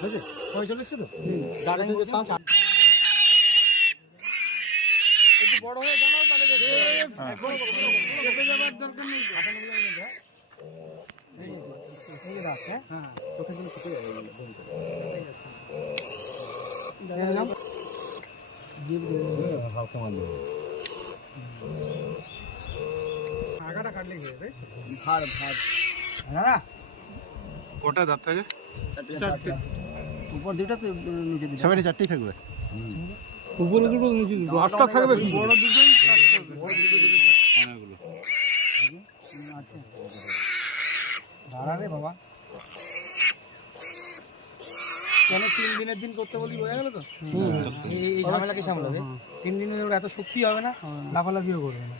45 তো একটু বড় হয়ে জানাও তাহলে চেপে যাবার দরকার নেই। এই যে রাখ, হ্যাঁ কোথায় যেন কেটে যাবে হালকা মারলে আগাটা কাটলে কি হবে? ভার ভার না কটা দাঁত থাকে? চারটে। উপর দুটো তো নিচে দুটো। সবাই চারটেই থাকবে। উপরে দুটো নিচে দুটো। আটটা থাকবে কি? বড় দুটোই বড় দুটো অনেকগুলো। আচ্ছা। দাঁড়া রে বাবা। কেন 3 দিনের দিন করতে বলি হয়ে গেল তো? এই ঝামেলা কি সামলাবে? 3 দিনে ওর এত শক্তি হবে না, লাফালাফিও করবে না।